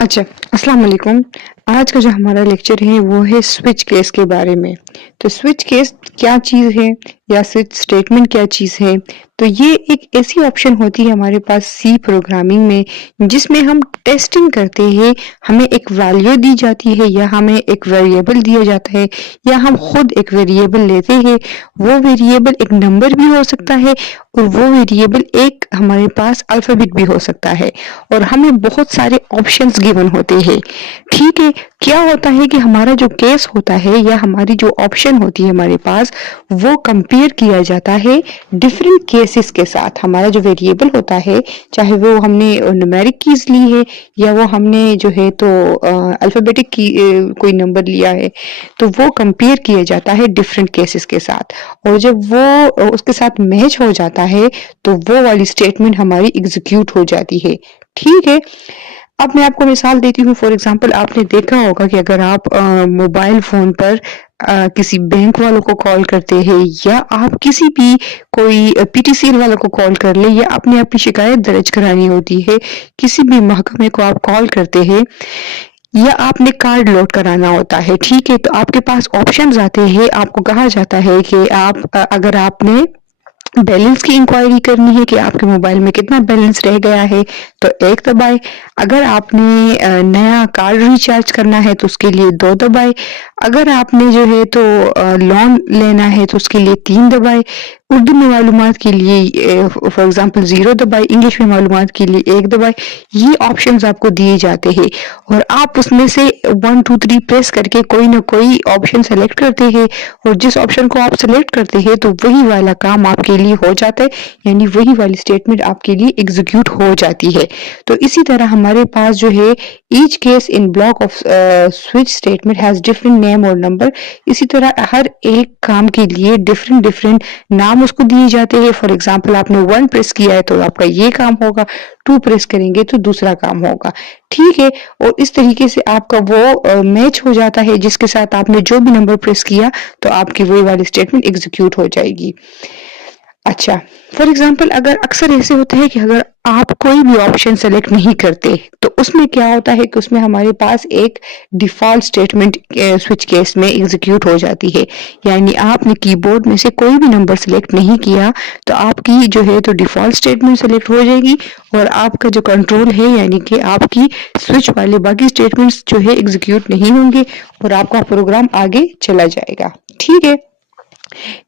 अच्छा, अस्सलाम वालेकुम। आज का जो हमारा लेक्चर है वो है स्विच केस के बारे में। तो स्विच केस क्या चीज़ है या स्विच स्टेटमेंट क्या चीज़ है? तो ये एक ऐसी ऑप्शन होती है हमारे पास सी प्रोग्रामिंग में जिसमें हम टेस्टिंग करते हैं, हमें एक वैल्यू दी जाती है या हमें एक वेरिएबल दिया जाता है या हम खुद एक वेरिएबल लेते हैं। वो वेरिएबल एक नंबर भी हो सकता है और वो वेरिएबल एक हमारे पास अल्फ़ाबेट भी हो सकता है और हमें बहुत सारे ऑप्शंस गिवन होते हैं। ठीक है, क्या होता है कि हमारा जो केस होता है या हमारी जो ऑप्शन होती है हमारे पास, वो कंपेयर किया जाता है डिफरेंट केसेस के साथ। हमारा जो वेरिएबल होता है, चाहे वो हमने न्यूमेरिक कीज ली है या वो हमने जो है तो अल्फाबेटिक की कोई नंबर लिया है, तो वो कंपेयर किया जाता है डिफरेंट केसेस के साथ। और जब वो उसके साथ मैच हो जाता है तो वो वाली स्टेटमेंट हमारी एग्जीक्यूट हो जाती है। ठीक है, अब मैं आपको मिसाल देती हूँ। फॉर एग्जांपल आपने देखा होगा कि अगर आप मोबाइल फ़ोन पर किसी बैंक वालों को कॉल करते हैं या आप किसी भी कोई पीटीसीएल वालों को कॉल कर ले या अपनी आपकी शिकायत दर्ज करानी होती है, किसी भी महकमे को आप कॉल करते हैं या आपने कार्ड लोड कराना होता है, ठीक है? तो आपके पास ऑप्शंस आते हैं, आपको कहा जाता है कि आप अगर आपने बैलेंस की इंक्वायरी करनी है कि आपके मोबाइल में कितना बैलेंस रह गया है तो 1 दबाएँ। अगर आपने नया कार्ड रिचार्ज करना है तो उसके लिए 2 दबाएँ। अगर आपने जो है तो लोन लेना है तो उसके लिए 3 दबाएँ। उर्दू में मालूमात के लिए फॉर एग्ज़ाम्पल 0 दबाएँ, इंग्लिश में मालूमात के लिए 1 दबाएँ। ये ऑप्शंस आपको दिए जाते हैं और आप उसमें से 1, 2, 3 प्रेस करके कोई ना कोई ऑप्शन सेलेक्ट करते हैं और जिस ऑप्शन को आप सेलेक्ट करते हैं तो वही वाला काम आपके लिए हो जाता है, यानी वही वाली स्टेटमेंट आपके लिए एग्जीक्यूट हो जाती है। तो इसी तरह हमारे पास जो है each case in block off switch statement has different name और नंबर। इसी तरह हर एक काम के लिए डिफरेंट डिफरेंट नाम उसको दिए जाते हैं। फॉर एग्जांपल आपने 1 प्रेस किया है तो आपका ये काम होगा, 2 प्रेस करेंगे तो दूसरा काम होगा। ठीक है, और इस तरीके से आपका वो मैच हो जाता है जिसके साथ आपने जो भी नंबर प्रेस किया तो आपकी वही वाली स्टेटमेंट एग्जीक्यूट हो जाएगी। अच्छा, फॉर एग्जांपल अगर अक्सर ऐसे होता है कि अगर आप कोई भी ऑप्शन सेलेक्ट नहीं करते तो उसमें क्या होता है कि उसमें हमारे पास एक डिफ़ॉल्ट स्टेटमेंट स्विच केस में एग्जीक्यूट हो जाती है। यानी आपने कीबोर्ड में से कोई भी नंबर सेलेक्ट नहीं किया तो आपकी जो है तो डिफ़ॉल्ट स्टेटमेंट सेलेक्ट हो जाएगी और आपका जो कंट्रोल है यानी कि आपकी स्विच वाले बाकी स्टेटमेंट्स जो है एग्जीक्यूट नहीं होंगे और आपका प्रोग्राम आगे चला जाएगा। ठीक है?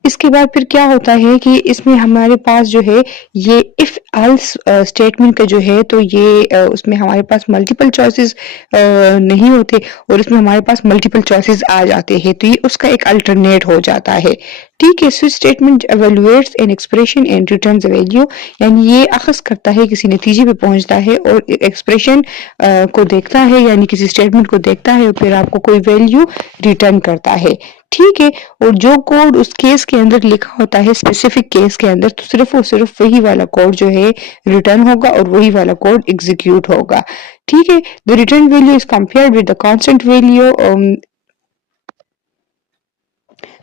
इसके बाद फिर क्या होता है कि इसमें हमारे पास जो है ये इफ एल्स स्टेटमेंट का जो है तो ये उसमें हमारे पास मल्टीपल चॉइसेस नहीं होते और इसमें हमारे पास मल्टीपल चॉइसेस आ जाते हैं तो ये उसका एक अल्टरनेट हो जाता है। ठीक है, switch statement evaluates an expression and returns a value, यानी ये अखज़ करता है किसी नतीजे पे पहुंचता है और एक्सप्रेशन को देखता है यानी किसी स्टेटमेंट को देखता है और फिर आपको कोई वैल्यू रिटर्न करता है। ठीक है, और जो कोड उस केस के अंदर लिखा होता है स्पेसिफिक केस के अंदर तो सिर्फ और सिर्फ वही वाला कोड जो है रिटर्न होगा और वही वाला कोड एग्जीक्यूट होगा। ठीक है, the return value is compared with the constant value.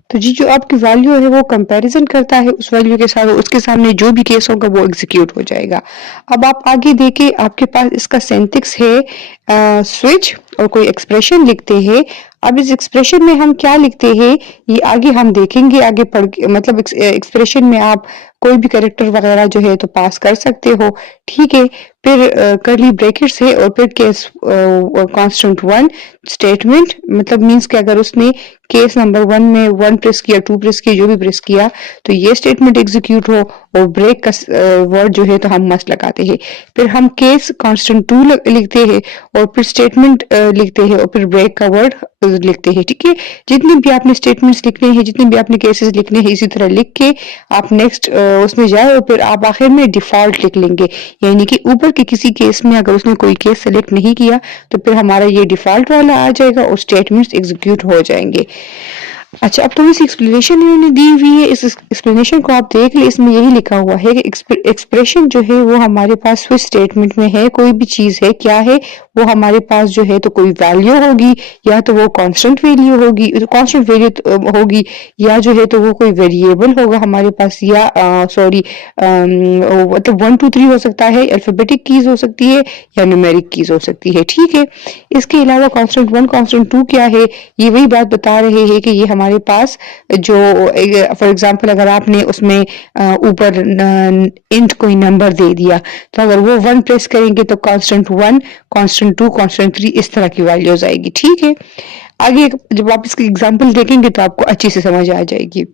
तो जी जो आपकी वैल्यू है वो कंपैरिजन करता है उस वैल्यू के साथ, उसके सामने जो भी केस होगा वो एग्जीक्यूट हो जाएगा। अब आप आगे देखिए, आपके पास इसका सिंटैक्स है स्विच और कोई एक्सप्रेशन लिखते हैं। अब इस एक्सप्रेशन में हम क्या लिखते हैं ये आगे हम देखेंगे, आगे पढ़ के मतलब एक्सप्रेशन में आप कोई भी कैरेक्टर वगैरह जो है तो पास कर सकते हो। ठीक है, फिर कर्ली ब्रैकेट्स है और फिर केस कांस्टेंट 1 स्टेटमेंट, मतलब मींस कि अगर उसने केस नंबर 1 में 1 प्रेस किया, 2 प्रेस किया, जो भी प्रेस किया तो ये स्टेटमेंट एग्जीक्यूट हो और ब्रेक का वर्ड जो है तो हम मस्ट लगाते हैं। फिर हम केस कांस्टेंट 2 लिखते हैं और फिर स्टेटमेंट लिखते हैं और फिर ब्रेक का वर्ड लिखते हैं। ठीक है, जितने भी आपने स्टेटमेंट्स लिखने हैं, जितने भी आपने केसेस लिखने हैं, इसी तरह लिख के आप नेक्स्ट उसमें जाए और फिर आप आखिर में डिफॉल्ट लिख लेंगे, यानी कि ऊपर के किसी केस में अगर उसने कोई केस सेलेक्ट नहीं किया तो फिर हमारा ये डिफॉल्ट वाला आ जाएगा और स्टेटमेंट्स एग्जीक्यूट हो जाएंगे। अच्छा, अब थोड़ी सी एक्सप्लेनेशन इन्होंने दी हुई है, इस एक्सप्लेनेशन को आप देख ले। इसमें यही लिखा हुआ है कि एक्सप्रेशन जो है वो हमारे पास स्विच स्टेटमेंट में है, कोई भी चीज है क्या है वो हमारे पास जो है तो कोई वैल्यू होगी, या तो वो कांस्टेंट वैल्यू होगी, कांस्टेंट वैल्यू होगी, या जो है तो वो कोई वेरिएबल होगा हमारे पास, या सॉरी मतलब 1 2 3 हो सकता है, अल्फाबेटिक कीज हो सकती है, या न्यूमेरिक कीज हो सकती है। ठीक है, इसके अलावा कांस्टेंट 1 कांस्टेंट 2 क्या है, ये वही बात बता रहे हैं कि ये हमारे पास जो फॉर एग्जांपल अगर आपने उसमें ऊपर इंट कोई नंबर दे दिया, तो अगर वो 1 प्रेस करेंगे तो कांस्टेंट 1, कांस्टेंट 2, कांस्टेंट 3 इस तरह की वैल्यूज आएगी। ठीक है, आगे जब आप इसकी एग्जांपल देखेंगे तो आपको अच्छी से समझ आ जाएगी।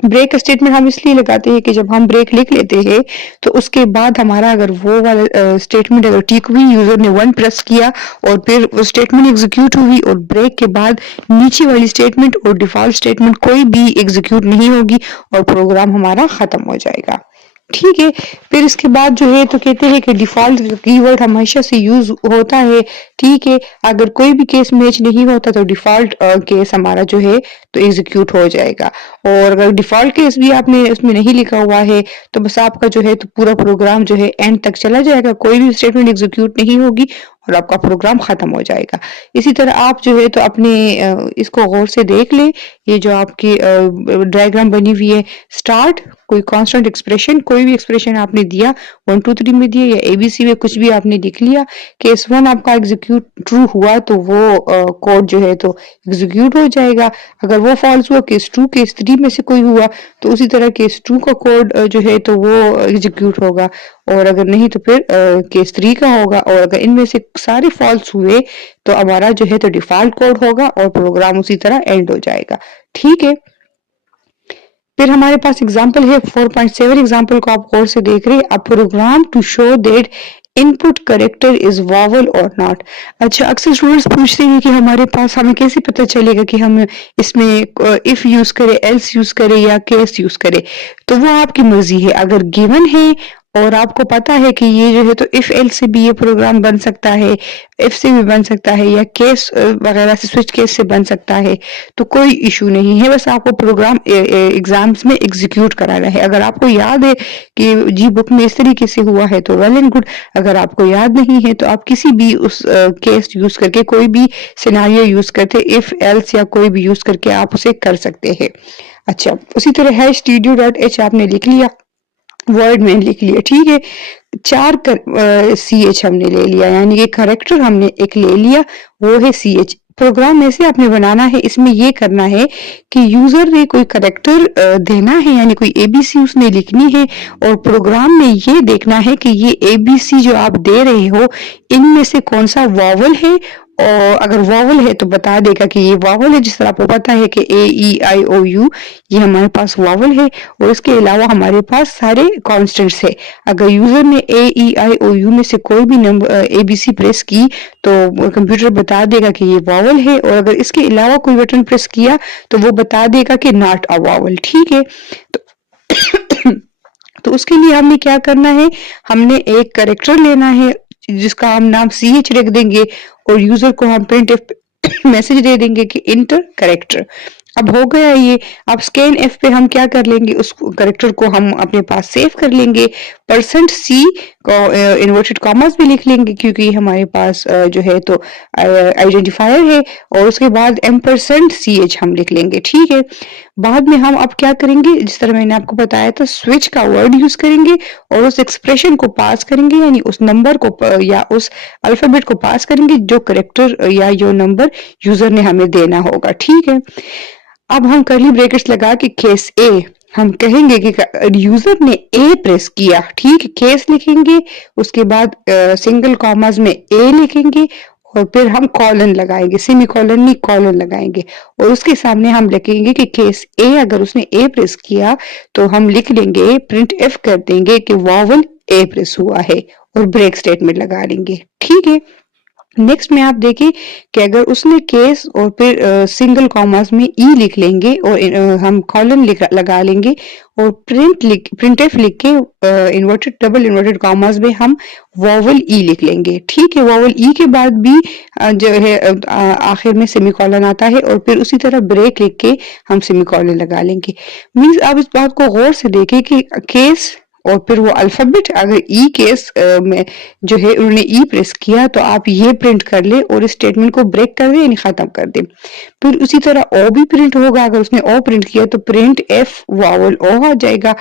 ब्रेक स्टेटमेंट हम इसलिए लगाते हैं कि जब हम ब्रेक लिख लेते हैं तो उसके बाद हमारा अगर वो वाला स्टेटमेंट अगर ठीक हुई, यूजर ने 1 प्रेस किया और फिर वो स्टेटमेंट एग्जीक्यूट हुई और ब्रेक के बाद नीचे वाली स्टेटमेंट और डिफॉल्ट स्टेटमेंट कोई भी एग्जीक्यूट नहीं होगी और प्रोग्राम हमारा खत्म हो जाएगा। ठीक है, फिर इसके बाद जो है तो कहते हैं कि डिफॉल्ट कीवर्ड हमेशा से यूज होता है। ठीक है, अगर कोई भी केस मैच नहीं होता तो डिफॉल्ट केस हमारा जो है तो एग्जीक्यूट हो जाएगा, और अगर डिफॉल्ट केस भी आपने उसमें नहीं लिखा हुआ है तो बस आपका जो है तो पूरा प्रोग्राम जो है एंड तक चला जाएगा, कोई भी स्टेटमेंट एग्जीक्यूट नहीं होगी और आपका प्रोग्राम खत्म हो जाएगा। इसी तरह आप जो है तो अपने इसको गौर से देख ले, ये जो आपकी डायग्राम बनी हुई है, स्टार्ट कोई कांस्टेंट एक्सप्रेशन, कोई भी एक्सप्रेशन आपने दिया 1 2 3 में दिया या एबीसी में कुछ भी आपने लिख लिया, केस 1 आपका एग्जीक्यूट ट्रू हुआ तो वो कोड जो है तो एग्जीक्यूट हो जाएगा। अगर वो फॉल्स हुआ, केस 2 केस 3 में से कोई हुआ तो उसी तरह केस 2 का कोड जो है तो वो एग्जीक्यूट होगा, और अगर नहीं तो फिर केस 3 का होगा, और अगर इनमें से सारे फॉल्स हुए तो हमारा जो है तो डिफॉल्ट कोड होगा और प्रोग्राम उसी तरह एंड हो जाएगा। ठीक है, फिर हमारे पास एग्जाम्पल है 4.7। एग्जाम्पल को आप गौर से देख रहे हैं, a program to show that input character is vowel और नॉट। अच्छा, अक्सर स्टूडेंट्स पूछते हैं कि हमारे पास हमें कैसे पता चलेगा कि हम इसमें इफ यूज करें, एल्स यूज करें या केस यूज करें। तो वो आपकी मर्जी है, अगर गिवन है और आपको पता है कि ये जो है तो इफ एल से भी ये प्रोग्राम बन सकता है, इफ से भी बन सकता है, या केस वगैरह से, स्विच केस से बन सकता है, तो कोई इशू नहीं है, बस आपको प्रोग्राम एग्जाम्स में एग्जीक्यूट कराना है। अगर आपको याद है कि जी बुक में इस तरीके से हुआ है तो वेल एंड गुड, अगर आपको याद नहीं है तो आप किसी भी उस केस यूज करके, कोई भी सिनारियो यूज करके, इफ एल्स या कोई भी यूज करके आप उसे कर सकते हैं। अच्छा, उसी तरह है studio.h आपने लिख लिया, वर्ड में लिख लिया। ठीक है, 4 CH हमने ले लिया, यानी कि करेक्टर हमने एक ले लिया, वो है CH। प्रोग्राम ऐसे आपने बनाना है, इसमें ये करना है कि यूजर ने कोई करेक्टर देना है, यानी कोई एबीसी उसने लिखनी है, और प्रोग्राम में ये देखना है कि ये एबीसी जो आप दे रहे हो इनमें से कौन सा वॉवल है, और अगर वॉवल है तो बता देगा कि ये वॉवल है, जिस तरह आपको पता है कि AEIOU ये हमारे पास वॉवल है, और इसके अलावा हमारे पास सारे कॉन्स्टेंट्स है। अगर यूजर ने AEIOU में से कोई भी नंबर ABC प्रेस की तो कंप्यूटर बता देगा कि ये वॉवल है, और अगर इसके अलावा कोई बटन प्रेस किया तो वो बता देगा कि नॉट अ वॉवल। ठीक है, तो तो उसके लिए हमने क्या करना है, हमने एक करेक्टर लेना है जिसका हम नाम CH रख देंगे, और यूजर को हम प्रिंट मैसेज दे देंगे कि इंटर करेक्टर। अब हो गया ये। अब स्कैन एफ पे हम क्या कर लेंगे, उस करेक्टर को हम अपने पास सेव कर लेंगे, %C को इन्वर्टेड कॉमर्स भी लिख लेंगे क्योंकि हमारे पास जो है तो आइडेंटिफायर है, और उसके बाद %CH हम लिख लेंगे। ठीक है, बाद में हम अब क्या करेंगे, जिस तरह मैंने आपको बताया था, स्विच का वर्ड यूज करेंगे और उस एक्सप्रेशन को पास करेंगे, यानी उस नंबर को या उस अल्फाबेट को पास करेंगे जो करेक्टर या जो नंबर यूजर ने हमें देना होगा। ठीक है, अब हम कर्ली ब्रैकेट्स लगा के केस ए हम कहेंगे कि यूजर ने ए प्रेस किया। ठीक, केस लिखेंगे, उसके बाद सिंगल कॉमास में ए लिखेंगे, और फिर हम कॉलन लगाएंगे, सेमी कॉलन नहीं कॉलन लगाएंगे, और उसके सामने हम लिखेंगे कि केस ए, अगर उसने ए प्रेस किया तो हम लिख लेंगे, प्रिंट एफ कर देंगे कि वॉवल ए प्रेस हुआ है, और ब्रेक स्टेटमेंट लगा लेंगे। ठीक है, नेक्स्ट में आप देखिए कि अगर उसने केस और फिर सिंगल कॉमास में ई लिख लेंगे, और हम कॉलन लगा लेंगे, और प्रिंट एफ लिख के इन्वर्टेड डबल इन्वर्टेड कॉमास में हम वॉवल ई लिख लेंगे। ठीक है, वॉवल ई के बाद भी जो है आखिर में सेमीकोलन आता है, और फिर उसी तरह ब्रेक लिख के हम सेमीकोलन लगा लेंगे। मींस आप इस बात को गौर से देखें कि केस और फिर वो अल्फाबेट अगर ई केस में जो है उन्होंने ई प्रेस किया तो आप ये प्रिंट कर ले और इस स्टेटमेंट को ब्रेक कर दे यानी खत्म कर दे। फिर उसी तरह ओ भी प्रिंट होगा, अगर उसने ओ प्रिंट किया तो प्रिंट एफ वावल ओ आ जाएगा।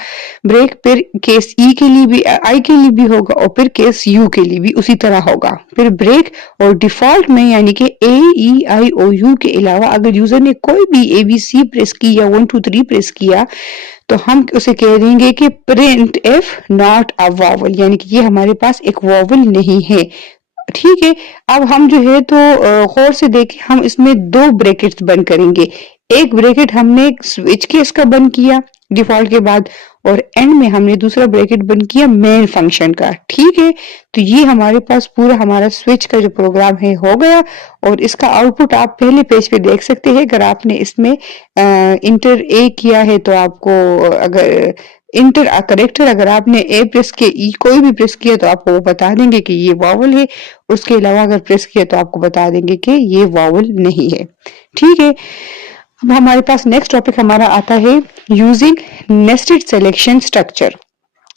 ब्रेक फिर केस ई के लिए भी आई के लिए भी होगा और फिर केस यू के लिए भी उसी तरह होगा। फिर ब्रेक और डिफॉल्ट में यानी कि ए ई आई ओ यू के अलावा अगर यूजर ने कोई भी ए बी सी प्रेस की या 1 2 3 प्रेस किया तो हम उसे कह देंगे कि print F not a vowel, यानी कि ये हमारे पास एक वावल नहीं है। ठीक है, अब हम जो है तो गौर से देखें, हम इसमें दो ब्रैकेट्स बंद करेंगे। एक ब्रैकेट हमने स्विच केस का बंद किया डिफॉल्ट के बाद और एंड में हमने दूसरा ब्रैकेट बंद किया मेन फंक्शन का। ठीक है, तो ये हमारे पास पूरा हमारा स्विच का जो प्रोग्राम है हो गया और इसका आउटपुट आप पहले पेज पे देख सकते हैं। अगर आपने इसमें इंटर ए किया है तो आपको अगर इंटर करेक्टर अगर आपने ए प्रेस के ई कोई भी प्रेस किया तो आपको वो बता देंगे कि ये वावल है। उसके अलावा अगर प्रेस किया तो आपको बता देंगे कि ये वावल नहीं है। ठीक है, अब हमारे पास नेक्स्ट टॉपिक हमारा आता है using nested selection structure.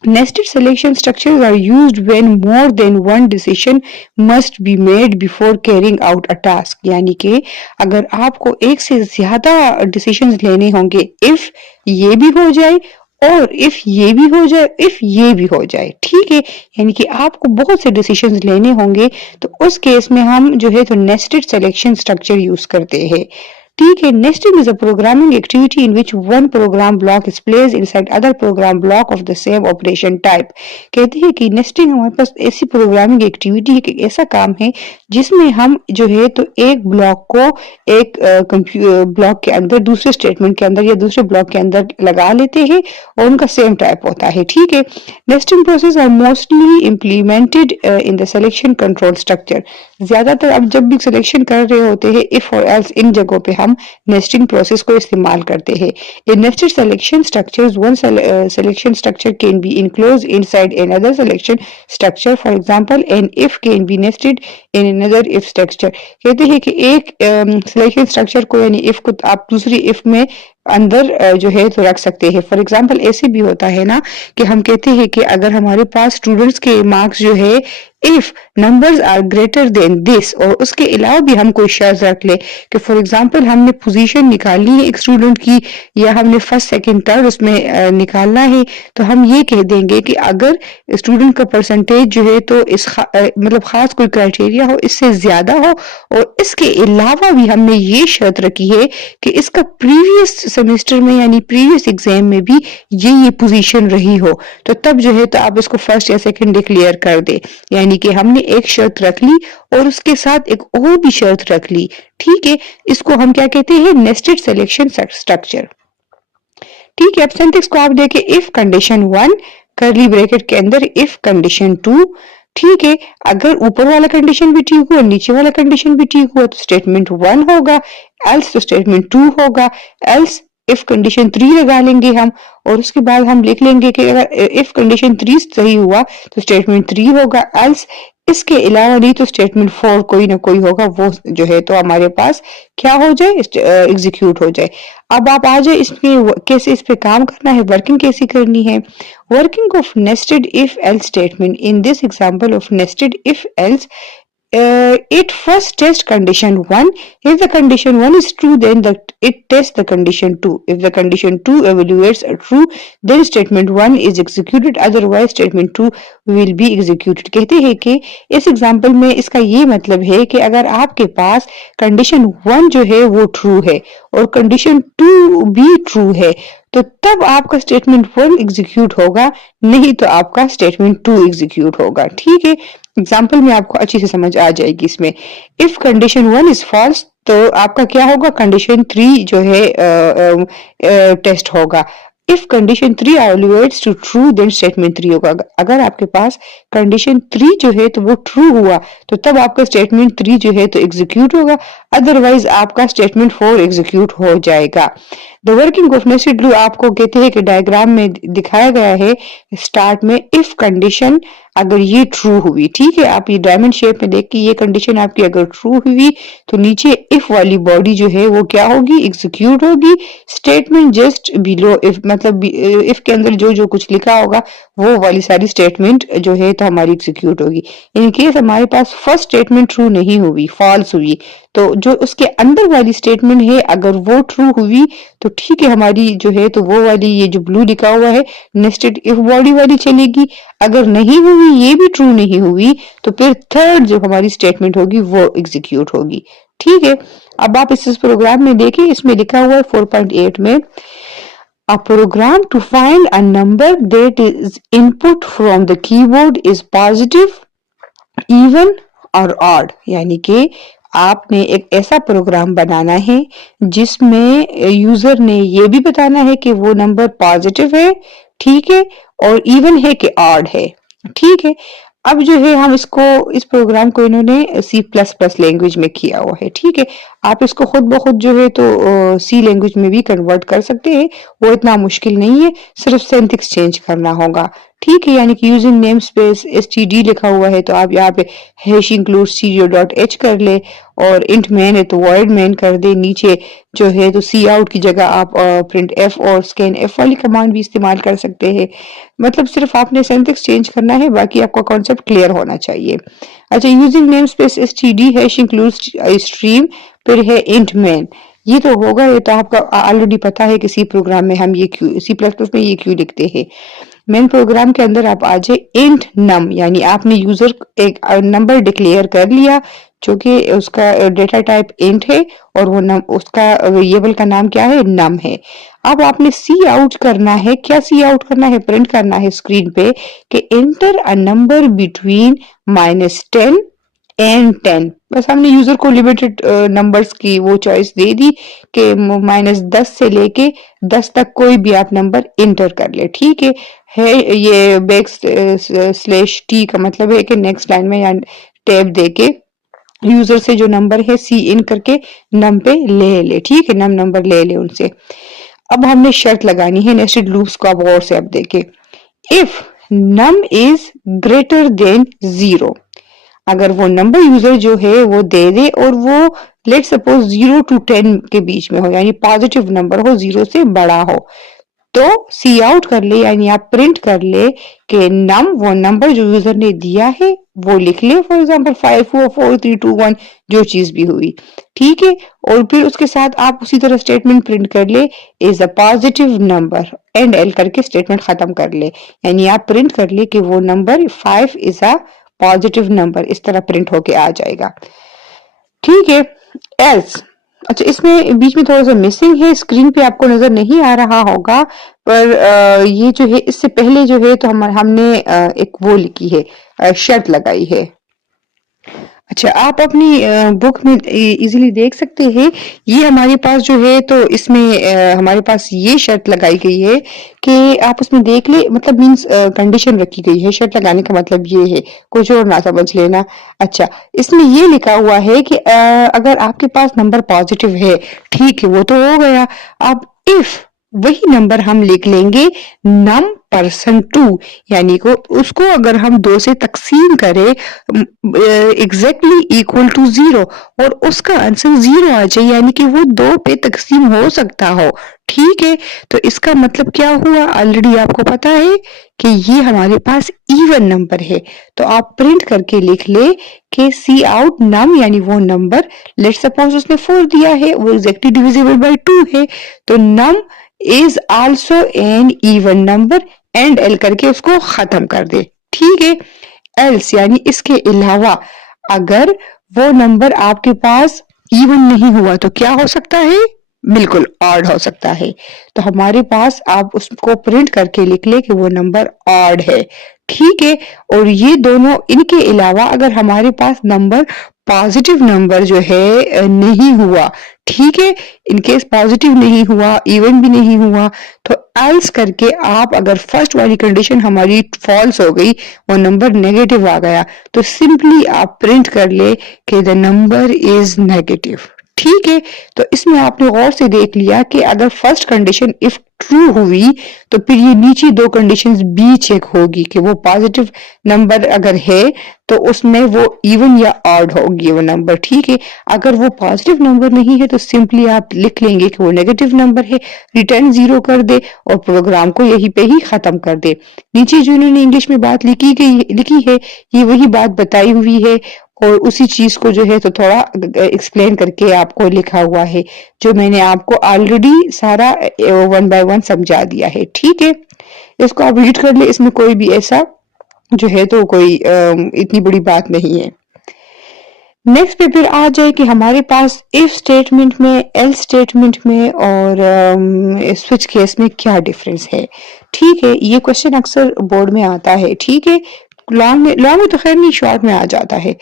Nested selection structures are used when more than one decision must be made before carrying out a task। यानी कि अगर आपको एक से ज्यादा decisions लेने होंगे, if ये भी हो जाए और if ये भी हो जाए, if ये भी हो जाए। ठीक है, यानी कि आपको बहुत से डिसीजंस लेने होंगे तो उस केस में हम जो है तो नेस्टेड सिलेक्शन स्ट्रक्चर यूज करते हैं। ठीक है, nesting is a programming activity in which one program block is placed inside other program block of the same operation type. कहते हैं कि नेस्टिंग हमारे पास ऐसी प्रोग्रामिंग एक्टिविटी है कि ऐसा काम है जिसमें हम जो है तो एक ब्लॉक को एक ब्लॉक के अंदर दूसरे स्टेटमेंट के अंदर या दूसरे ब्लॉक के अंदर लगा लेते हैं और उनका सेम टाइप होता है। ठीक है, nesting process are mostly implemented in the selection control structure. ज्यादातर अब जब भी सिलेक्शन कर रहे होते हैं इफ और एल्स इन जगहों पे हम नेस्टिंग प्रोसेस को इस्तेमाल करते हैं। In nested selection structures one selection structure can be enclosed inside another selection structure. For example an if can be nested in another if structure. कहते हैं कि एक सिलेक्शन स्ट्रक्चर को यानी इफ को आप दूसरी इफ में अंदर जो है तो रख सकते हैं। फॉर एग्जांपल ऐसे भी होता है ना कि हम कहते हैं कि अगर हमारे पास स्टूडेंट्स के मार्क्स जो है if numbers are greater than this और उसके अलावा भी हम कोई शर्त रख ले कि फॉर एग्जांपल हमने पोजीशन निकालनी है एक स्टूडेंट की या हमने फर्स्ट सेकंड थर्ड उसमें निकालना है तो हम ये कह देंगे कि अगर स्टूडेंट का परसेंटेज जो है तो इस मतलब खास कोई क्राइटेरिया हो इससे ज्यादा हो और इसके अलावा भी हमने ये शर्त रखी है कि इसका प्रीवियस सेमेस्टर में यानी प्रीवियस एग्जाम में भी ये पोजीशन रही हो तो तब जो है तो आप इसको फर्स्ट या सेकंड डिक्लेयर कर दे। यानी कि हमने एक शर्त रख ली और उसके साथ एक और भी शर्त रख ली। ठीक है, इसको हम क्या कहते हैं नेस्टेड सिलेक्शन स्ट्रक्चर। ठीक है, अब सिंटैक्स को आप देखें इफ कंडीशन 1 कर्ली ब्रैकेट के अंदर इफ कंडीशन 2। ठीक है, अगर ऊपर वाला कंडीशन भी ठीक हुआ नीचे वाला कंडीशन भी ठीक हुआ तो स्टेटमेंट 1 होगा, एल्स तो स्टेटमेंट 2 होगा। एल्स इफ कंडीशन 3 लगा लेंगे हम और उसके बाद हम लिख लेंगे कि अगर इफ कंडीशन 3 सही हुआ तो स्टेटमेंट 3 होगा, एल्स इसके अलावा नहीं तो स्टेटमेंट 4 कोई ना कोई होगा वो जो है तो हमारे पास क्या हो जाए एग्जीक्यूट हो जाए। अब आप आ जाए इसमें कैसे इस पे काम करना है, वर्किंग कैसे करनी है। Working of nested if else statement in this example of nested if else it first tests condition 1. If the condition 1 is true then it tests the condition 2. If the condition 2 evaluates a true then statement 1 is executed, otherwise statement 2 will be executed। कहते हैं कि इस example में इसका ये मतलब है कि अगर आपके पास कंडीशन 1 जो है वो ट्रू है और कंडीशन 2 भी ट्रू है तो तब आपका स्टेटमेंट 1 एग्जीक्यूट होगा, नहीं तो आपका स्टेटमेंट 2 एग्जीक्यूट होगा। ठीक है, एग्जाम्पल में आपको अच्छी से समझ आ जाएगी। इसमें इफ कंडीशन 1 इज फॉल्स तो आपका क्या होगा कंडीशन 3 जो है टेस्ट होगा। If condition 3 evaluates to true then statement 3 होगा। अगर आपके पास कंडीशन 3 जो है तो वो ट्रू हुआ तो तब आपका स्टेटमेंट 3 जो है तो एग्जीक्यूट होगा, अदरवाइज आपका स्टेटमेंट 4 एग्जीक्यूट हो जाएगा। The working of nested loop आपको कहते हैं कि डायग्राम में दिखाया गया है। स्टार्ट में इफ कंडीशन अगर ये ट्रू हुई, ठीक है, आप ये डायमंड शेप में देख के ये कंडीशन आपकी अगर ट्रू हुई तो नीचे इफ वाली बॉडी जो है वो क्या होगी, एग्जीक्यूट होगी। स्टेटमेंट जस्ट बिलो इफ, मतलब इफ के अंदर जो जो कुछ लिखा होगा वो वाली सारी स्टेटमेंट जो है तो हमारी एग्जीक्यूट होगी। इन केस हमारे पास फर्स्ट स्टेटमेंट ट्रू नहीं हुई, फॉल्स हुई, तो जो उसके अंदर वाली स्टेटमेंट है अगर वो ट्रू हुई तो ठीक है, हमारी जो है तो वो वाली ये जो ब्लू लिखा हुआ है नेस्टेड इफ बॉडी वाली चलेगी। अगर नहीं हुई, ये भी ट्रू नहीं हुई, तो फिर थर्ड जो हमारी स्टेटमेंट होगी वो एग्जीक्यूट होगी। ठीक है, अब आप इस प्रोग्राम में देखिए, इसमें लिखा हुआ है 4.8 में, A program to find a number that is input from the keyboard is positive, even or odd। यानी कि आपने एक ऐसा प्रोग्राम बनाना है जिसमें यूजर ने ये भी बताना है कि वो नंबर पॉजिटिव है, ठीक है, और इवन है कि ऑड है। ठीक है, अब जो है हम इसको, इस प्रोग्राम को इन्होंने C++ लैंग्वेज में किया हुआ है। ठीक है, आप इसको खुद ब खुद जो है तो सी लैंग्वेज में भी कन्वर्ट कर सकते हैं, वो इतना मुश्किल नहीं है, सिर्फ सिंटैक्स चेंज करना होगा। ठीक है, यानी कि यूजिंग नेम स्पेस std लिखा हुआ है तो आप यहाँ पे हैश इंक्लूड serial.h कर ले, और इंट मैन है तो void मैन कर दे। नीचे जो है तो सी आउट की जगह आप प्रिंट एफ और स्कैन एफ वाली कमांड भी इस्तेमाल कर सकते हैं। मतलब सिर्फ आपने सिंटैक्स चेंज करना है, बाकी आपका कॉन्सेप्ट क्लियर होना चाहिए। अच्छा, using name space std hash include stream, फिर है इंट मैन, ये तो होगा, ये तो आपका ऑलरेडी पता है कि सी प्रोग्राम में हम ये क्यों, C++ में ये क्यों लिखते हैं। मेन प्रोग्राम के अंदर आप आ जाए इंट नम, यानी आपने यूजर एक नंबर डिक्लेयर कर लिया जो कि उसका डेटा टाइप इंट है और वो नम, उसका वेरिएबल का नाम क्या है, नम है। अब आपने सी आउट करना है, क्या सी आउट करना है, प्रिंट करना है स्क्रीन पे कि enter a number between -10 and 10। बस हमने यूजर को लिमिटेड नंबर्स की वो चॉइस दे दी कि -10 से लेके 10 तक कोई भी आप नंबर इंटर कर ले। ठीक है ये बैक स्लैश टी का मतलब है कि नेक्स्ट लाइन में या टैब देके यूजर से जो नंबर है सी इन करके नम पे ले। ठीक है, नंबर ले उनसे। अब हमने शर्त लगानी है नेस्टेड लूप्स को, आप गौर से अब देखे, if num is greater than 0, अगर वो नंबर यूजर जो है वो दे दे और वो लेट सपोज 0 to 10 के बीच में हो, यानी पॉजिटिव नंबर हो, 0 से बड़ा हो, तो सी आउट कर ले, यानी आप प्रिंट कर ले कि नम, वो नंबर जो यूजर ने दिया है वो लिख ले, फॉर एग्जांपल 5 4 4 3 2 1 जो चीज भी हुई। ठीक है, और फिर उसके साथ आप उसी तरह स्टेटमेंट प्रिंट कर ले, is a positive number, and L करके स्टेटमेंट खत्म कर ले, यानी आप प्रिंट कर ले कि वो number 5 is a positive number, इस तरह प्रिंट होके आ जाएगा। ठीक है, एल्स, अच्छा इसमें बीच में थोड़ा सा मिसिंग है, स्क्रीन पे आपको नजर नहीं आ रहा होगा, पर ये जो है इससे पहले जो है तो हमने एक वो लिखी है, शर्त लगाई है। अच्छा, आप अपनी बुक में इजीली देख सकते हैं, ये हमारे पास जो है तो इसमें हमारे पास ये शर्त लगाई गई है कि आप उसमें देख ले, मतलब मींस कंडीशन रखी गई है, शर्त लगाने का मतलब ये है, कुछ और ना समझ लेना। अच्छा, इसमें ये लिखा हुआ है कि अगर आपके पास नंबर पॉजिटिव है, ठीक है, वो तो हो गया। अब इफ वही नंबर हम लिख लेंगे नम परसेंट 2, यानी को उसको अगर हम 2 से तकसीम करें एग्जैक्टली इक्वल टू 0 और उसका आंसर 0 आ जाए, यानी कि वो 2 पे तकसीम हो सकता हो। ठीक है, तो इसका मतलब क्या हुआ, ऑलरेडी आपको पता है कि ये हमारे पास इवन नंबर है, तो आप प्रिंट करके लिख ले कि सी आउट नम, यानी वो नंबर, लेट सपोज उसने 4 दिया है, वो एग्जैक्टली डिविजिबल बाय 2 है, तो num is also an even number, and L करके उसको खत्म कर दे। ठीक है, एल्स यानी इसके अलावा अगर वो नंबर आपके पास इवन नहीं हुआ तो क्या हो सकता है, बिल्कुल ऑड हो सकता है। तो हमारे पास आप उसको प्रिंट करके लिख ले कि वो नंबर ऑड है। ठीक है, और ये दोनों, इनके अलावा अगर हमारे पास नंबर पॉजिटिव नंबर जो है नहीं हुआ, ठीक है, इनकेस पॉजिटिव नहीं हुआ, इवन भी नहीं हुआ, तो एल्स करके आप, अगर फर्स्ट वाली कंडीशन हमारी फॉल्स हो गई, वो नंबर नेगेटिव आ गया, तो सिंपली आप प्रिंट कर ले कि द नंबर इज नेगेटिव। ठीक है। तो इसमें आपने गौर से देख लिया कि अगर फर्स्ट कंडीशन इफ ट्रू हुई तो फिर ये नीचे दो कंडीशंस बी चेक होगी कि वो पॉजिटिव नंबर अगर है तो उसमें वो इवन या ऑड होगी वो नंबर, ठीक है। अगर वो पॉजिटिव नंबर नहीं है तो सिंपली आप लिख लेंगे कि वो नेगेटिव नंबर है, रिटर्न 0 कर दे और प्रोग्राम को यहीं पे ही खत्म कर दे। नीचे जो इन्होंने इंग्लिश में बात लिखी है ये वही बात बताई हुई है और उसी चीज को जो है तो थोड़ा एक्सप्लेन करके आपको लिखा हुआ है, जो मैंने आपको ऑलरेडी सारा 1 बाय 1 समझा दिया है, ठीक है। इसको आप रीड कर ले, इसमें कोई भी ऐसा जो है तो कोई इतनी बड़ी बात नहीं है। नेक्स्ट पे फिर आ जाए कि हमारे पास इफ स्टेटमेंट में, एल स्टेटमेंट में और स्विच केस में क्या डिफरेंस है, ठीक है। ये क्वेश्चन अक्सर बोर्ड में आता है, ठीक है। लॉन्ग में तो खैर नहीं, शॉर्ट में आ जाता है।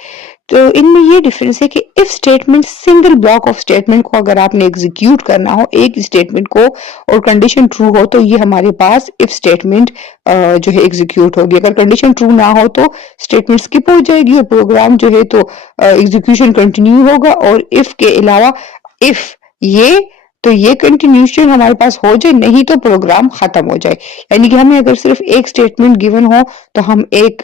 तो इनमें ये डिफरेंस है कि if statement single block of statement को अगर आपने एग्जीक्यूट करना हो एक स्टेटमेंट को और कंडीशन ट्रू हो तो ये हमारे पास इफ स्टेटमेंट जो है एग्जीक्यूट होगी। अगर कंडीशन ट्रू ना हो तो स्टेटमेंट स्किप हो जाएगी और प्रोग्राम जो है तो एग्जीक्यूशन कंटिन्यू होगा। और इफ के अलावा इफ ये कंटिन्यूशन हमारे पास हो जाए, नहीं तो प्रोग्राम खत्म हो जाए। यानी कि हमें अगर सिर्फ एक स्टेटमेंट गिवन हो तो हम एक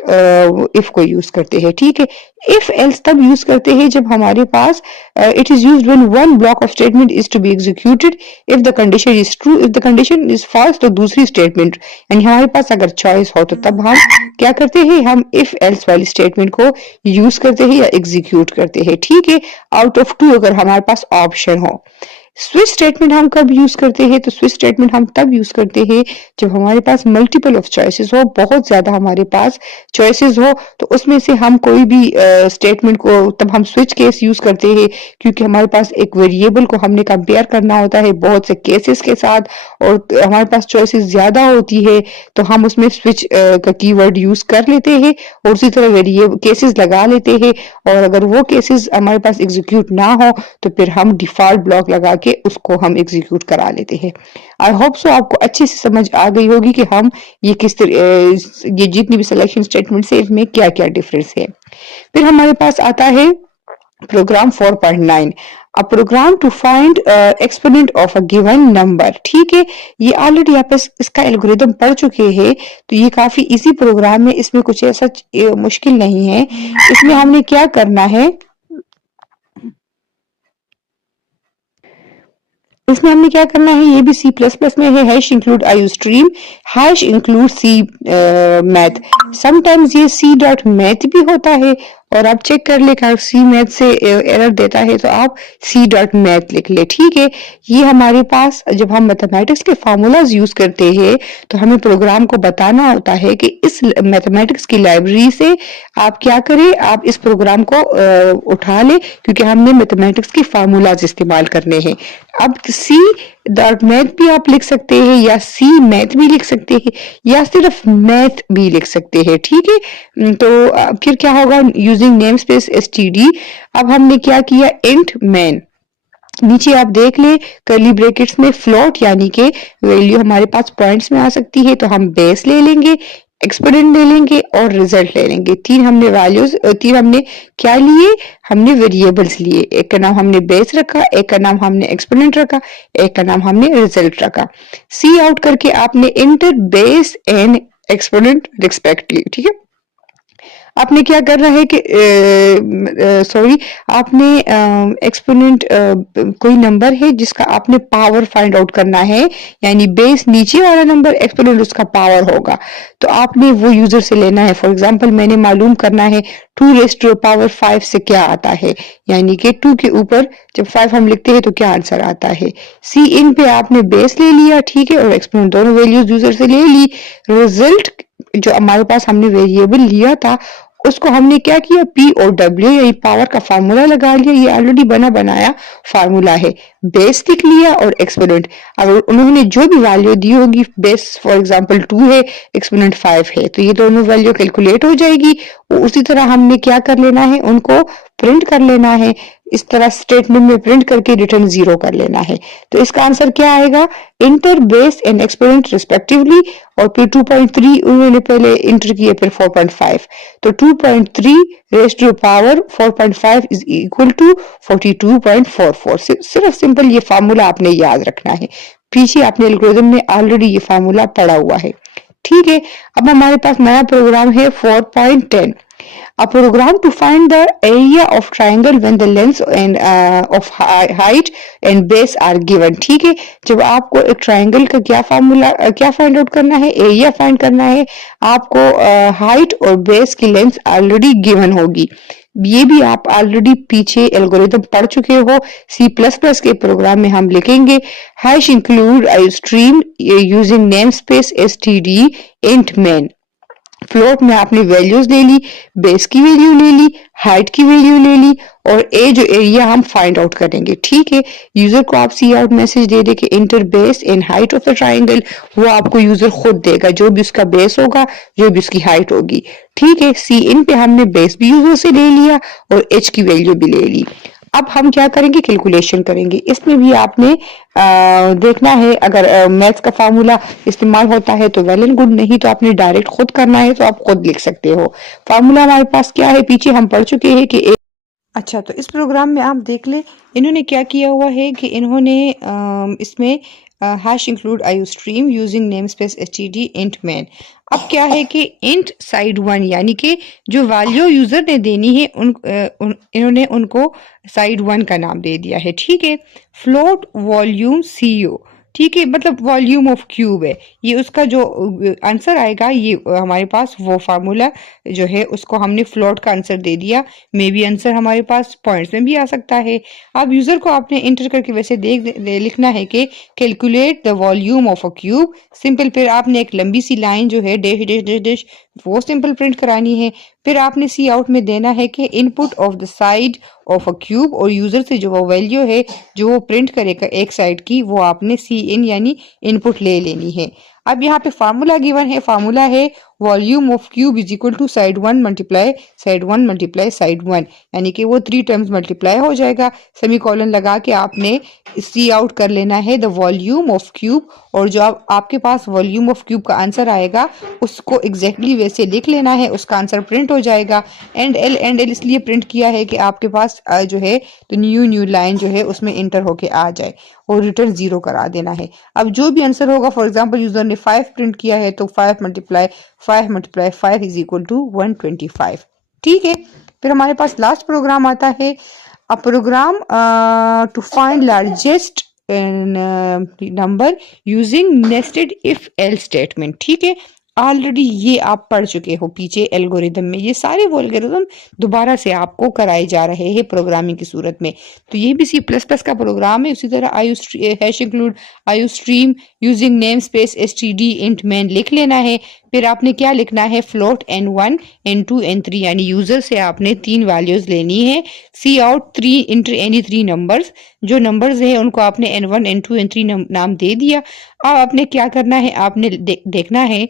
इफ को यूज करते हैं, ठीक है। इफ एल्स तब यूज करते हैं जब हमारे पास it is used when one block of statement is to be executed if the condition is true, if the condition is false तो दूसरी स्टेटमेंट, यानी हमारे पास अगर चॉइस हो तो तब हम क्या करते हैं, हम इफ एल्स वाली स्टेटमेंट को यूज करते हैं या एग्जीक्यूट करते हैं, ठीक है। आउट ऑफ 2 अगर हमारे पास ऑप्शन हो। स्विच स्टेटमेंट हम कब यूज करते हैं, तो स्विच स्टेटमेंट हम तब यूज करते हैं जब हमारे पास मल्टीपल ऑफ चॉइसेस हो, बहुत ज्यादा हमारे पास चॉइसेस हो, तो उसमें से हम कोई भी स्टेटमेंट को तब हम स्विच केस यूज करते हैं, क्योंकि हमारे पास एक वेरिएबल को हमने कंपेयर करना होता है बहुत से केसेस के साथ और हमारे पास चॉइसेस ज्यादा होती है, तो हम उसमें स्विच का कीवर्ड यूज कर लेते हैं और उसी तरह वेरिएबल केसेस लगा लेते हैं। और अगर वो केसेस हमारे पास एग्जीक्यूट ना हो तो फिर हम डिफॉल्ट ब्लॉक लगा के उसको हम एग्जीक्यूट करा लेते हैं। आई होप सो आपको अच्छे से समझ आ गई होगी कि हम ये किस तरह ये जितनी भी सिलेक्शन स्टेटमेंट है इसमें क्या क्या डिफरेंस है। फिर हमारे पास आता है program 4.9, a program to find exponent of a given number, ठीक है। ये ऑलरेडी आप इसका एल्गोरिदम पढ़ चुके हैं, तो ये काफी इजी प्रोग्राम है, इसमें कुछ ऐसा मुश्किल नहीं है। इसमें हमने क्या करना है, इसमें हमने क्या करना है, ये भी सी प्लस प्लस में है। Hash include iostream, hash include C math, sometimes ये सी डॉट मैथ भी होता है और आप चेक कर ले सी मैथ से एरर देता है तो आप सी डॉट मैथ लिख ले, ठीक है। ये हमारे पास जब हम मैथमेटिक्स के फार्मूलाज यूज करते हैं तो हमें प्रोग्राम को बताना होता है कि इस मैथमेटिक्स की लाइब्रेरी से आप क्या करें, आप इस प्रोग्राम को उठा ले, क्योंकि हमने मैथमेटिक्स के फार्मूलाज इस्तेमाल करने हैं। अब सी डॉट मैथ भी आप लिख सकते हैं या सी मैथ भी लिख सकते हैं या सिर्फ मैथ भी लिख सकते हैं, ठीक है। तो फिर क्या होगा, यूजिंग नेम स्पेस std, अब हमने क्या किया, इंट मैन, नीचे आप देख ले कर्ली ब्रैकेट्स में फ्लोट यानी कि वैल्यू हमारे पास पॉइंट्स में आ सकती है, तो हम बेस ले लेंगे, एक्सपोनेंट ले लेंगे और रिजल्ट ले लेंगे। तीन हमने क्या लिए, हमने वेरिएबल्स लिए, एक का नाम हमने बेस रखा, एक का नाम हमने एक्सपोनेंट रखा, एक का नाम हमने रिजल्ट रखा। सी आउट करके आपने inter base and exponent respectively, ठीक है। आपने क्या करना है कि सॉरी आपने एक्सपोनेंट कोई नंबर है जिसका आपने पावर फाइंड आउट करना है, यानी बेस नीचे वाला नंबर, एक्सपोनेंट उसका पावर होगा, तो आपने वो यूजर से लेना है। फॉर एग्जांपल मैंने मालूम करना है 2 रेज़ टू पावर 5 से क्या आता है, यानी कि 2 के ऊपर जब 5 हम लिखते हैं तो क्या आंसर आता है। सी इन पे आपने बेस ले लिया, ठीक है, और एक्सपोनेंट दोनों वैल्यूज यूजर से ले ली। रिजल्ट जो हमारे पास हमने वेरिएबल लिया था उसको हमने क्या किया, पी और डब्ल्यू यानी पावर का फार्मूला लगा लिया, ये ऑलरेडी बना बनाया फार्मूला है। बेस लिख लिया और एक्सपोनेंट, अगर उन्होंने जो भी वैल्यू दी होगी, बेस फॉर एग्जांपल 2 है, एक्सपोनेंट 5 है, तो ये दोनों वैल्यू कैलकुलेट हो जाएगी। उसी तरह हमने क्या कर लेना है, उनको प्रिंट कर लेना है, इस तरह स्टेटमेंट में प्रिंट करके रिटर्न 0 कर लेना है। तो इसका आंसर क्या आएगा, inter base and exponent respectively, और फिर 2.3 उन्होंने पहले इंटर किए, फिर 4.5, तो 2.3 raise to power 4.5 is equal to 42.44। सिर्फ सिंपल ये फार्मूला आपने याद रखना है, पीछे आपने एल्गोरिथम में ऑलरेडी ये फार्मूला पढ़ा हुआ है। ठीक है, अब हमारे पास नया प्रोग्राम है 4.10। A program to find the area of triangle when the length and of height and base are given। ठीक है, जब आपको एक ट्राइंगल का क्या फार्मूला क्या फाइंड आउट करना है, एरिया फाइंड करना है, आपको हाइट और बेस की लेंथ ऑलरेडी गिवन होगी। ये भी आप ऑलरेडी पीछे एल्गोरिथम पढ़ चुके हो, C++ के प्रोग्राम में हम लिखेंगे hash include I stream using name space std int main। Float में आपने वैल्यूज ले ली, बेस की वैल्यू ले ली, हाइट की वैल्यू ले ली, और ए जो एरिया हम फाइंड आउट करेंगे। ठीक है, यूजर को आप सी आउट मैसेज दे दे कि inter base and height of the triangle, वो आपको यूजर खुद देगा, जो भी उसका बेस होगा, जो भी उसकी हाइट होगी। ठीक है, सी इन पे हमने बेस भी यूजर से ले लिया और एच की वैल्यू भी ले ली। अब हम क्या करेंगे, कैलकुलेशन करेंगे। इसमें भी आपने देखना है, अगर मैथ्स का फार्मूला इस्तेमाल होता है तो वेल एंड गुड, नहीं तो आपने डायरेक्ट खुद करना है तो आप खुद लिख सकते हो। फार्मूला हमारे पास क्या है, पीछे हम पढ़ चुके हैं कि अच्छा, तो इस प्रोग्राम में आप देख ले इन्होंने क्या किया हुआ है कि इन्होंने इसमें हैश इंक्लूड आयु stream using name space std int man. अब क्या है कि इंट साइड 1 यानी कि जो वैल्यू यूजर ने देनी है इन्होंने उनको साइड 1 का नाम दे दिया है। ठीक है, फ्लोट वॉल्यूम CO, ठीक है, मतलब वॉल्यूम ऑफ क्यूब है, ये उसका जो आंसर आएगा, ये हमारे पास वो फार्मूला जो है उसको हमने फ्लोट का आंसर दे दिया। मे बी आंसर हमारे पास पॉइंट्स में भी आ सकता है। अब यूजर को आपने इंटर करके वैसे लिखना है कि calculate the volume of a cube, simple, फिर आपने एक लंबी सी लाइन जो है डैश डैश डैश डैश वो सिंपल प्रिंट करानी है। फिर आपने सी आउट में देना है कि input of the side of a cube, और यूजर से जो वो वैल्यू है जो वो प्रिंट करेगा एक साइड की, वो आपने सी इन यानी इनपुट ले लेनी है। अब यहाँ पे फार्मूला गिवन है, फार्मूला है volume of cube is equal to side 1 multiply side 1 multiply side 1, यानी कि वो 3 टाइम्स मल्टीप्लाई हो जाएगा। सेमीकोलन लगा के आपने सी आउट कर लेना है द वॉल्यूम ऑफ क्यूब, और जो आपके पास वॉल्यूम ऑफ क्यूब का आंसर आएगा उसको एग्जैक्टली वैसे लिख लेना है, उसका आंसर प्रिंट हो जाएगा। एंड एल इसलिए प्रिंट किया है कि आपके पास जो है तो न्यू लाइन जो है उसमें इंटर होके आ जाए, और रिटर्न 0 करा देना है। अब जो भी आंसर होगा, फॉर एग्जांपल यूजर ने 5 प्रिंट किया है तो 5 मल्टीप्लाई 5 इज इक्वल टू 125। ठीक है, फिर हमारे पास लास्ट प्रोग्राम आता है, a program to find largest number using nested if else statement. ठीक है, ऑलरेडी ये आप पढ़ चुके हो पीछे एल्गोरिदम में, ये सारे वो एल्गोरिदम दोबारा से आपको कराए जा रहे हैं प्रोग्रामिंग की सूरत में। तो ये भी C++ का प्रोग्राम है। उसी तरह आयु हैश इंक्लूड आयु stream using name space std int man लिख लेना है। फिर आपने क्या लिखना है, फ्लोट n1 n2 n3, यानी यूजर से आपने 3 वैल्यूज लेनी है। सी आउट 3 इंटर एनी 3 नंबर्स, जो नंबर्स है उनको आपने n1 n2 n3 नाम दे दिया। अब आपने क्या करना है, आपने देखना है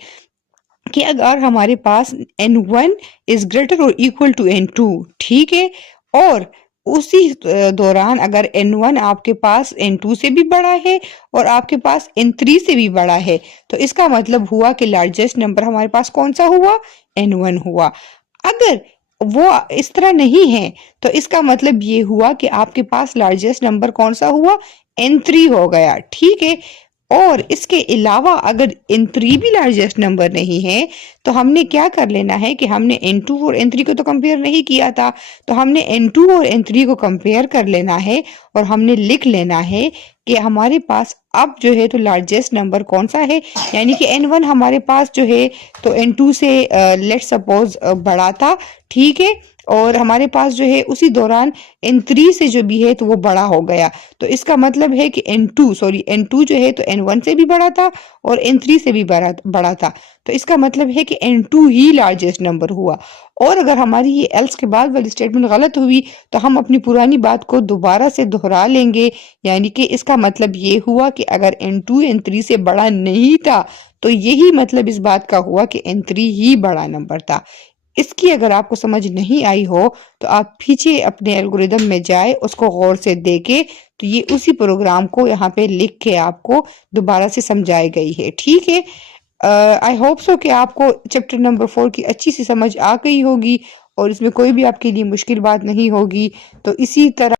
कि अगर हमारे पास n1 इज ग्रेटर और इक्वल टू n2, ठीक है, और उसी दौरान अगर n1 आपके पास n2 से भी बड़ा है और आपके पास n3 से भी बड़ा है, तो इसका मतलब हुआ कि लार्जेस्ट नंबर हमारे पास कौन सा हुआ, n1 हुआ। अगर वो इस तरह नहीं है तो इसका मतलब ये हुआ कि आपके पास लार्जेस्ट नंबर कौन सा हुआ, n3 हो गया। ठीक है, और इसके अलावा अगर n3 भी लार्जेस्ट नंबर नहीं है तो हमने क्या कर लेना है कि हमने n2 और n3 को तो कंपेयर नहीं किया था, तो हमने n2 और n3 को कंपेयर कर लेना है, और हमने लिख लेना है कि हमारे पास अब जो है तो लार्जेस्ट नंबर कौन सा है, यानी कि n1 हमारे पास जो है तो n2 से लेट्स सपोज बड़ा था। ठीक है, और हमारे पास जो है उसी दौरान n3 से जो भी है तो वो बड़ा हो गया, तो इसका मतलब है कि n2 जो है तो n1 से भी बड़ा था और n3 से भी बड़ा था, तो इसका मतलब है कि n2 ही लार्जेस्ट नंबर हुआ। और अगर हमारी ये एल्स के बाद वाली स्टेटमेंट गलत हुई तो हम अपनी पुरानी बात को दोबारा से दोहरा लेंगे, यानी कि इसका मतलब ये हुआ कि अगर n2 n3 से बड़ा नहीं था तो यही मतलब इस बात का हुआ कि n3 ही बड़ा नंबर था। इसकी अगर आपको समझ नहीं आई हो तो आप पीछे अपने एल्गोरिदम में जाए, उसको गौर से देखे, तो ये उसी प्रोग्राम को यहाँ पे लिख के आपको दोबारा से समझाई गई है, ठीक है। आई होप सो कि आपको चैप्टर नंबर 4 की अच्छी सी समझ आ गई होगी और इसमें कोई भी आपके लिए मुश्किल बात नहीं होगी। तो इसी तरह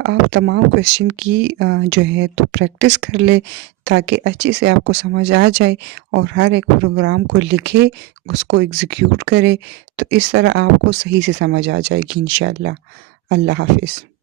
आप तमाम क्वेश्चन की जो है तो प्रैक्टिस कर ले, ताकि अच्छे से आपको समझ आ जाए और हर एक प्रोग्राम को लिखे, उसको एग्जीक्यूट करे, तो इस तरह आपको सही से समझ आ जाएगी इंशाल्लाह। अल्लाह हाफिज़।